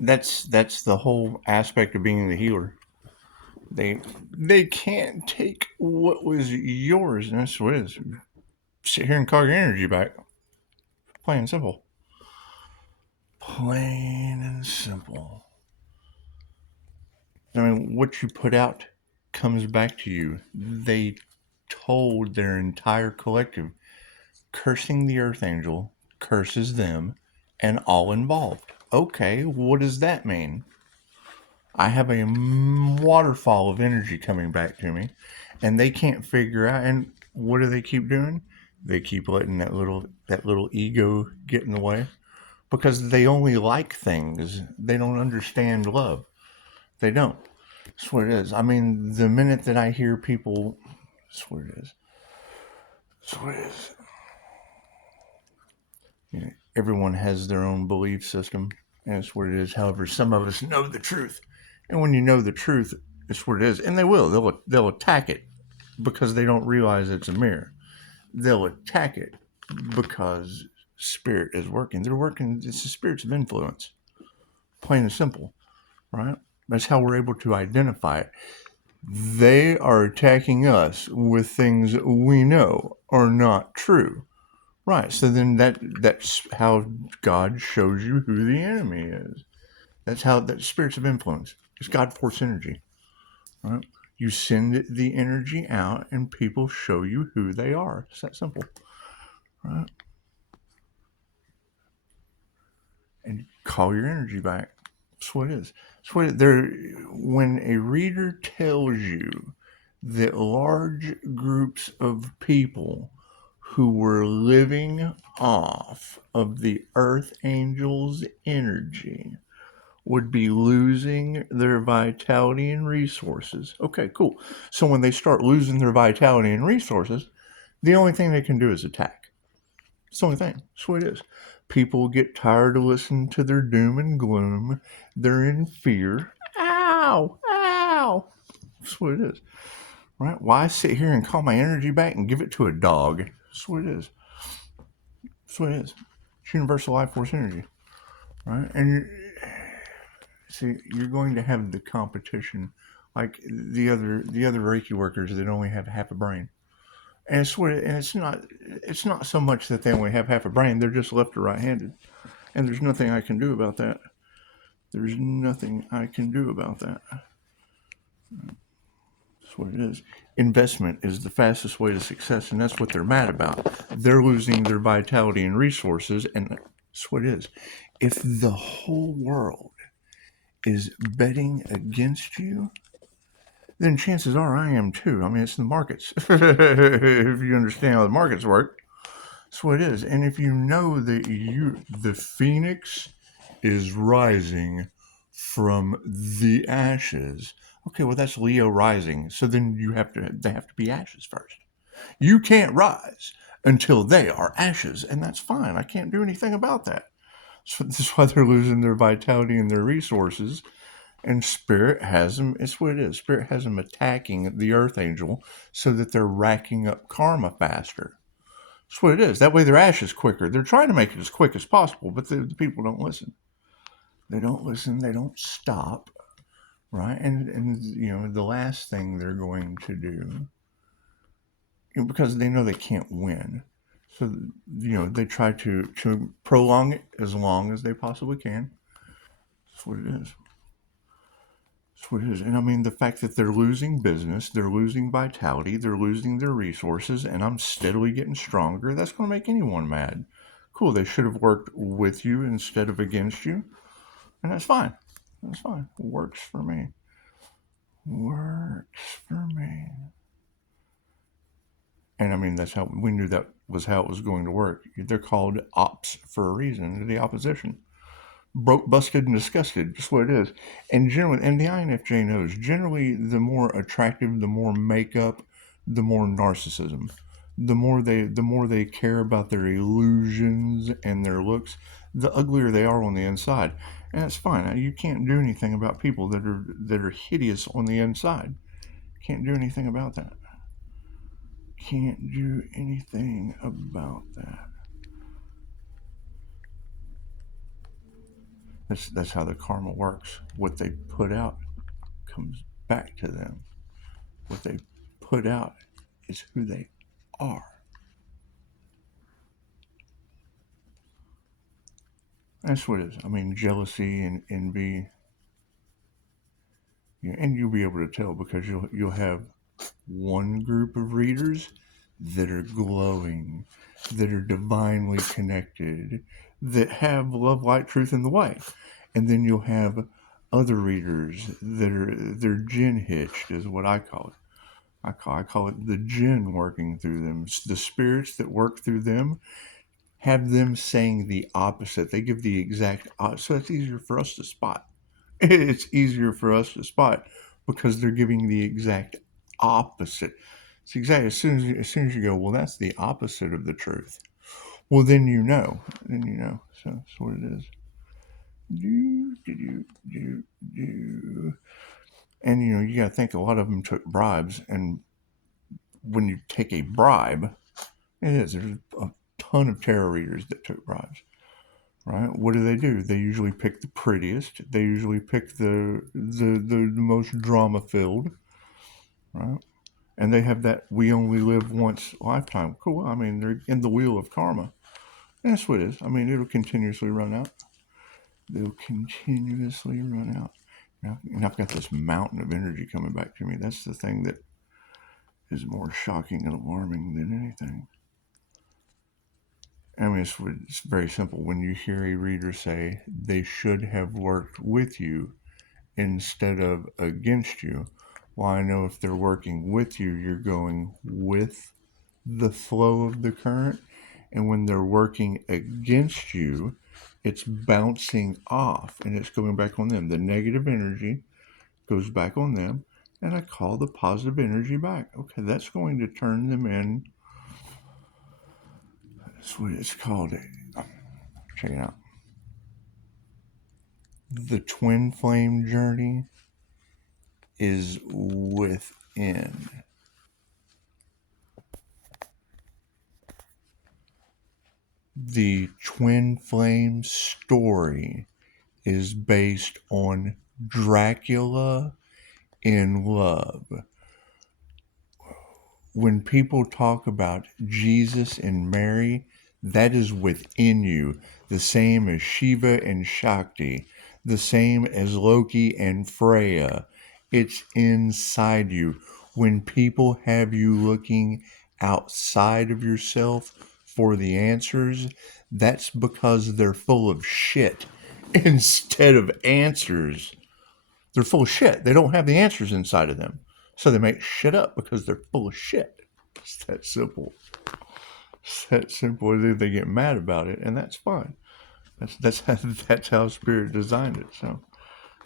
That's the whole aspect of being the healer. They they can't take what was yours, and that's what it is. Sit here and call your energy back. Plain and simple. Plain and simple. I mean, what you put out comes back to you. They told their entire collective, cursing the Earth Angel curses them and all involved. Okay, what does that mean? I have a waterfall of energy coming back to me, and they can't figure out. And what do they keep doing? They keep letting that little ego get in the way because they only like things. They don't understand love. They don't. That's what it is. I mean, the minute that I hear people, that's what it is. That's what it is. You know, everyone has their own belief system, and it's what it is. However, some of us know the truth, and when you know the truth, it's what it is. And they will. They'll attack it because they don't realize it's a mirror. They'll attack it because spirit is working. They're working. It's the spirits of influence, plain and simple, right? That's how we're able to identify it. They are attacking us with things we know are not true. Right. So then that's how God shows you who the enemy is. That's how that spirits of influence. It's God force energy. Right? You send the energy out and people show you who they are. It's that simple. Right? And call your energy back. That's what it is. That's what when a reader tells you that large groups of people who were living off of the earth angel's energy would be losing their vitality and resources. Okay, cool. So when they start losing their vitality and resources, the only thing they can do is attack. It's the only thing. That's what it is. People get tired of listening to their doom and gloom. They're in fear. Ow! Ow! That's what it is. Right? Why sit here and call my energy back and give it to a dog? That's what it is. That's what it is. It's universal life force energy. Right? And see, you're going to have the competition like the other Reiki workers that only have half a brain. And it's not so much that they only have half a brain, they're just left or right handed. And there's nothing I can do about that. There's nothing I can do about that. That's what it is. Investment is the fastest way to success, and that's what they're mad about. They're losing their vitality and resources, and that's what it is. If the whole world is betting against you, then chances are I am too. I mean, it's the markets. If you understand how the markets work, that's what it is. And if you know that the phoenix is rising from the ashes, okay, well that's Leo rising. So then they have to be ashes first. You can't rise until they are ashes, and that's fine. I can't do anything about that. So that's why they're losing their vitality and their resources. And Spirit has them, it's what it is. Spirit has them attacking the Earth Angel so that they're racking up karma faster. That's what it is. That way their ashes quicker. They're trying to make it as quick as possible, but the people don't listen. They don't listen. They don't stop. Right? And the last thing they're going to do, because they know they can't win. So, they try to prolong it as long as they possibly can. That's what it is. That's what it is. And I mean, the fact that they're losing business, they're losing vitality, they're losing their resources, and I'm steadily getting stronger, that's going to make anyone mad. Cool, they should have worked with you instead of against you. And that's fine. That's fine. Works for me. Works for me. And I mean, that's how we knew that was how it was going to work. They're called ops for a reason. The opposition. Broke, busted, and disgusted. Just what it is. And generally, and the INFJ knows, generally, the more attractive, the more makeup, the more narcissism. The more they care about their illusions and their looks, the uglier they are on the inside. And that's fine. You can't do anything about people that are hideous on the inside. Can't do anything about that. Can't do anything about that. That's how the karma works. What they put out comes back to them. What they put out is who they are. That's what it is. I mean, jealousy and envy, and you'll be able to tell because you'll have one group of readers that are glowing, that are divinely connected, that have love, light, truth, and the way, and then you'll have other readers that are they're jinn hitched, is what I call it. I call it the jinn working through them. The spirits that work through them have them saying the opposite. They give the exact opposite. So it's easier for us to spot. It's easier for us to spot because they're giving the exact opposite. It's exactly as soon as you go, well, that's the opposite of the truth. Well, then you know. Then you know. So that's what it is. And you got to think a lot of them took bribes, and when you take a bribe, there's a ton of tarot readers that took bribes, right? What do? They usually pick the prettiest. They usually pick the most drama filled, right? And they have that "we only live once" lifetime. Cool. I mean, they're in the wheel of karma. And that's what it is. I mean, it'll continuously run out. They'll continuously run out. And I've got this mountain of energy coming back to me. That's the thing that is more shocking and alarming than anything. I mean, it's very simple. When you hear a reader say they should have worked with you instead of against you, well, I know if they're working with you, you're going with the flow of the current. And when they're working against you, it's bouncing off and it's going back on them. The negative energy goes back on them, and I call the positive energy back. Okay, that's going to turn them in. That's what it's called. Check it out. The twin flame journey is within. The twin flame story is based on Dracula in love. When people talk about Jesus and Mary, that is within you, the same as Shiva and Shakti, the same as Loki and Freya. It's inside you. When people have you looking outside of yourself for the answers, that's because they're full of shit instead of answers. They're full of shit. They don't have the answers inside of them. So they make shit up because they're full of shit. It's that simple. It's that simple. They get mad about it, and that's fine. That's how Spirit designed it. So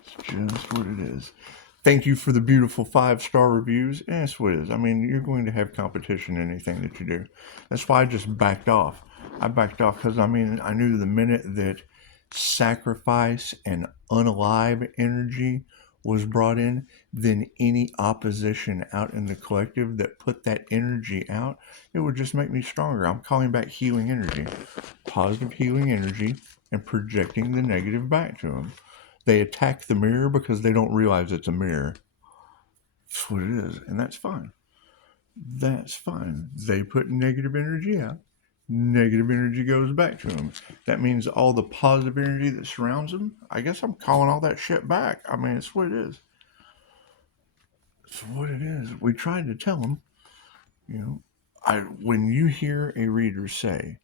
it's just what it is. Thank you for the beautiful 5-star reviews. And that's what it is. I mean, you're going to have competition in anything that you do. That's why I just backed off. I backed off because, I mean, I knew the minute that sacrifice and unalive energy was brought in, then any opposition out in the collective that put that energy out, it would just make me stronger. I'm calling back healing energy, positive healing energy, and projecting the negative back to them. They attack the mirror because they don't realize it's a mirror. That's what it is, and that's fine. That's fine. They put negative energy out. Negative energy goes back to them. That means all the positive energy that surrounds them, I guess I'm calling all that shit back. I mean, it's what it is. It's what it is. We tried to tell them, when you hear a reader say,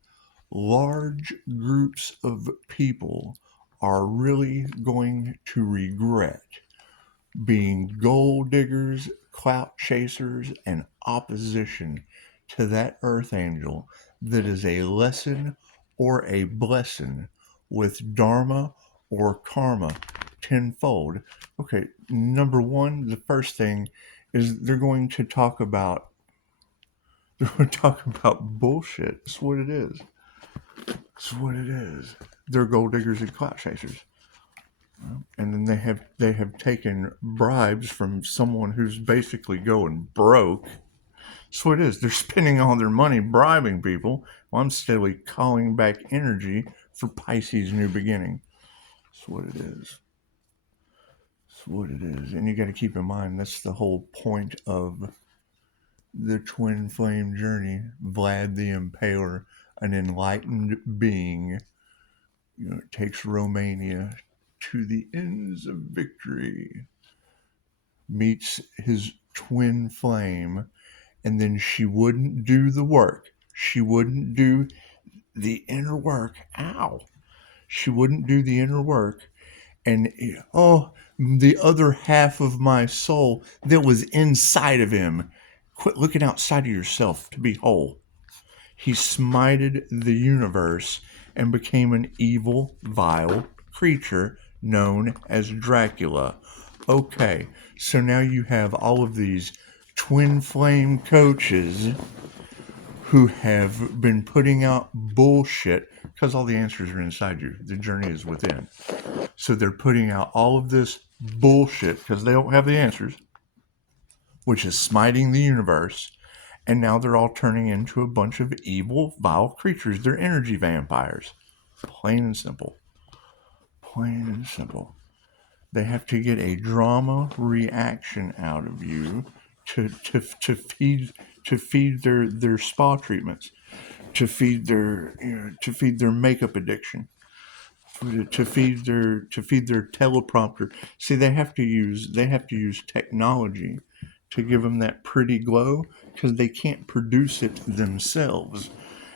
large groups of people are really going to regret being gold diggers, clout chasers, and opposition to that earth angel that is a lesson or a blessing with dharma or karma tenfold. Okay, number one, the first thing is they're going to talk about bullshit. That's what it is. That's what it is. They're gold diggers and clout chasers. And then they have taken bribes from someone who's basically going broke. That's what it is. They're spending all their money bribing people. Well, I'm steadily calling back energy for Pisces' new beginning. That's what it is. That's what it is. And you got to keep in mind, that's the whole point of the twin flame journey. Vlad the Impaler, an enlightened being, takes Romania to the ends of victory, meets his twin flame, and then she wouldn't do the work. She wouldn't do the inner work. Ow. She wouldn't do the inner work. And, the other half of my soul that was inside of him. Quit looking outside of yourself to be whole. He smited the universe and became an evil, vile creature known as Dracula. Okay, so now you have all of these twin flame coaches who have been putting out bullshit because all the answers are inside you. The journey is within. So they're putting out all of this bullshit because they don't have the answers, which is smiting the universe. And now they're all turning into a bunch of evil, vile creatures. They're energy vampires. Plain and simple. Plain and simple. They have to get a drama reaction out of you to feed their spa treatments, to feed their makeup addiction, to feed their teleprompter. See, they have to use technology to give them that pretty glow because they can't produce it themselves.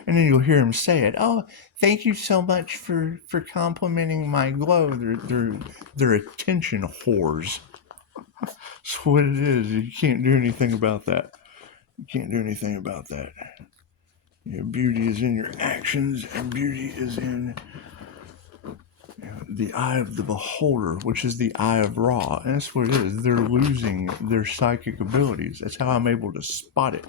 And then you'll hear them say it. Oh, thank you so much for complimenting my glow. They're attention whores. That's what it is. You can't do anything about that. You can't do anything about that. Beauty is in your actions, and beauty is in the eye of the beholder, which is the eye of Ra. And that's what it is. They're losing their psychic abilities. That's how I'm able to spot it.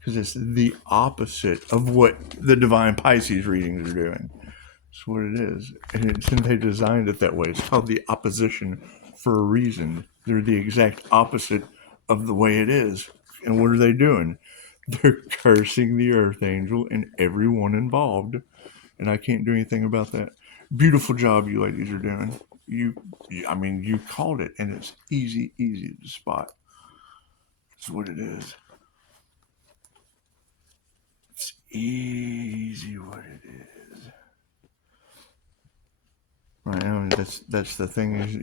Because it's the opposite of what the Divine Pisces readings are doing. That's what it is. And they designed it that way. It's called the opposition for a reason. They're the exact opposite of the way it is. And what are they doing? They're cursing the Earth Angel and everyone involved. And I can't do anything about that. Beautiful job you ladies are doing. You called it, and it's easy to spot. That's what it is. It's easy what it is. Right now, that's the thing is,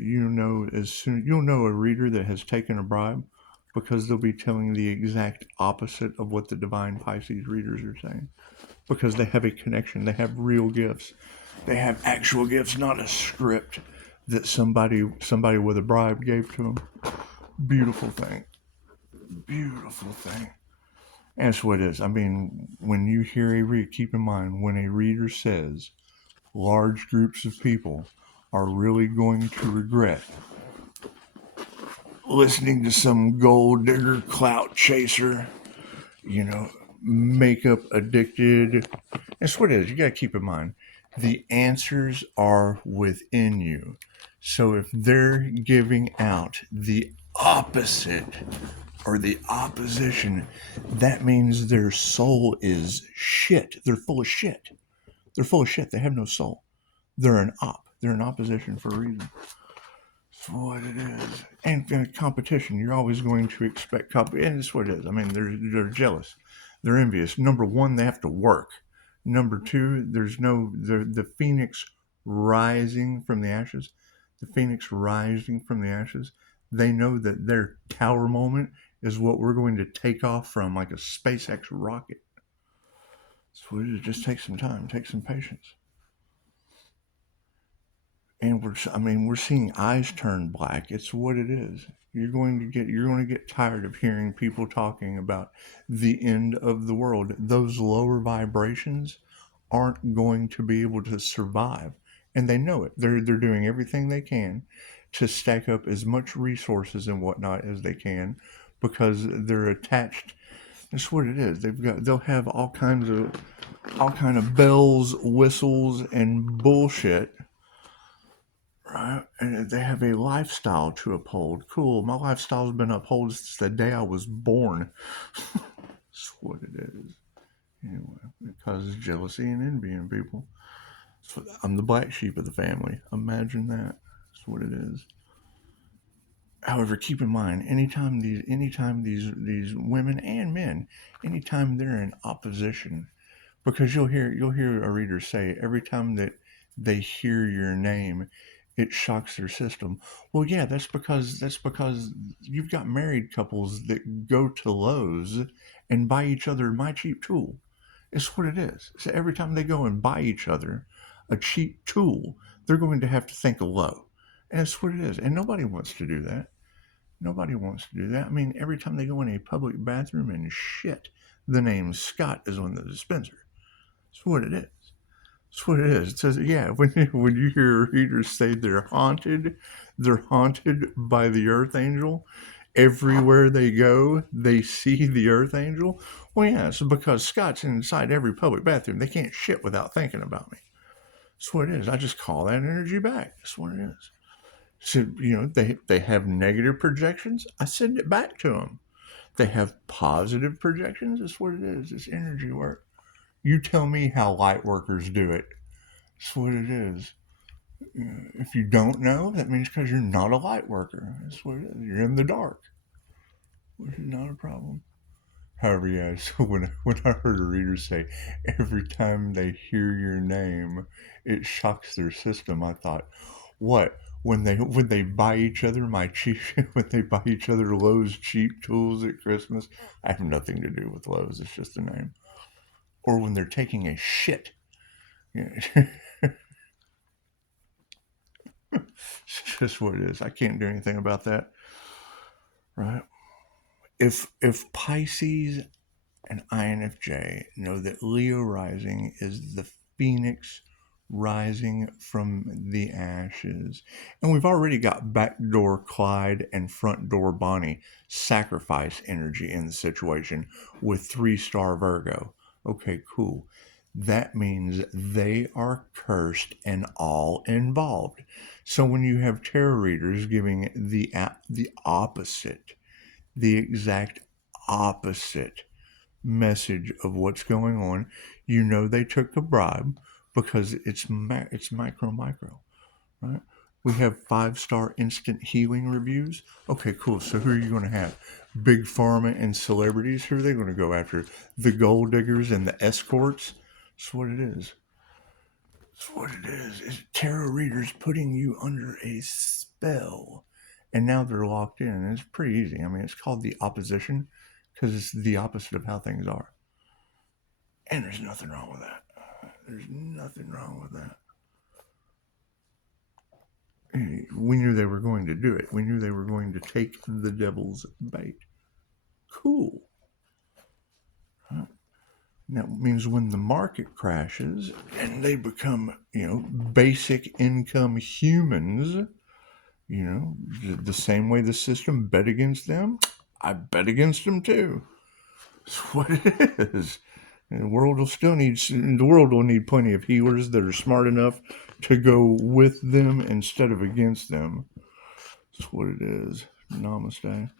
as soon you'll know a reader that has taken a bribe because they'll be telling the exact opposite of what the Divine Pisces readers are saying, because they have a connection. They have real gifts. They have actual gifts, not a script that somebody with a bribe gave to them. Beautiful thing. Beautiful thing. And that's what it is. I mean, when you hear a read, keep in mind, when a reader says large groups of people are really going to regret listening to some gold digger clout chaser, makeup addicted. That's what it is. You got to keep in mind, the answers are within you. So if they're giving out the opposite or the opposition, that means their soul is shit. They're full of shit. They're full of shit. They have no soul. They're an op. They're an opposition for a reason. That's what it is. And in a competition, you're always going to expect competition. And that's what it is. I mean, they're jealous. They're envious. Number one, they have to work. Number two, the phoenix rising from the ashes. The phoenix rising from the ashes. They know that their tower moment is what we're going to take off from, like a SpaceX rocket. So it just takes some time, takes some patience. And we're seeing eyes turn black. It's what it is. You're going to get tired of hearing people talking about the end of the world. Those lower vibrations aren't going to be able to survive, and they know it. They're doing everything they can to stack up as much resources and whatnot as they can, because they're attached. That's what it is. They'll have all kind of bells, whistles, and bullshit. Right? And they have a lifestyle to uphold. Cool. My lifestyle's been upheld since the day I was born. That's what it is. Anyway, it causes jealousy and envy in people. I'm the black sheep of the family. Imagine that. That's what it is. However, keep in mind, anytime these women and men, anytime they're in opposition, because you'll hear a reader say every time that they hear your name, it shocks their system. Well, yeah, that's because you've got married couples that go to Lowe's and buy each other my cheap tool. It's what it is. So every time they go and buy each other a cheap tool, they're going to have to think of Lowe. And that's what it is. And nobody wants to do that. Nobody wants to do that. I mean, every time they go in a public bathroom and shit, the name Scott is on the dispenser. That's what it is. That's what it is. It says, yeah, when you hear readers say they're haunted by the Earth Angel. Everywhere they go, they see the Earth Angel. Well, yeah, it's because Scott's inside every public bathroom. They can't shit without thinking about me. That's what it is. I just call that energy back. That's what it is. So, they have negative projections. I send it back to them. They have positive projections. That's what it is. It's energy work. You tell me how light workers do it. That's what it is. If you don't know, that means because you're not a light worker. That's what it is. You're in the dark, which is not a problem. However, yeah, so when I heard a reader say every time they hear your name, it shocks their system, I thought, what? When they buy each other my cheap when they buy each other Lowe's cheap tools at Christmas, I have nothing to do with Lowe's. It's just a name. Or when they're taking a shit. Yeah. It's just what it is. I can't do anything about that, right? If Pisces and INFJ know that Leo rising is the phoenix rising from the ashes, and we've already got backdoor Clyde and front door Bonnie sacrifice energy in the situation with 3-star Virgo. Okay, cool. That means they are cursed and all involved. So when you have tarot readers giving the opposite, the exact opposite message of what's going on, they took a bribe because it's micro, right? We have 5-star instant healing reviews. Okay, cool. So who are you going to have? Big pharma and celebrities? Who are they going to go after? The gold diggers and the escorts? That's what it is. That's what it is. It's tarot readers putting you under a spell. And now they're locked in. And it's pretty easy. I mean, it's called the opposition because it's the opposite of how things are. And there's nothing wrong with that. There's nothing wrong with that. We knew they were going to do it. We knew they were going to take the devil's bait. Cool. Huh? That means when the market crashes and they become, basic income humans, the same way the system bet against them, I bet against them too. That's what it is. And the world will need plenty of healers that are smart enough to go with them instead of against them. That's what it is. Namaste.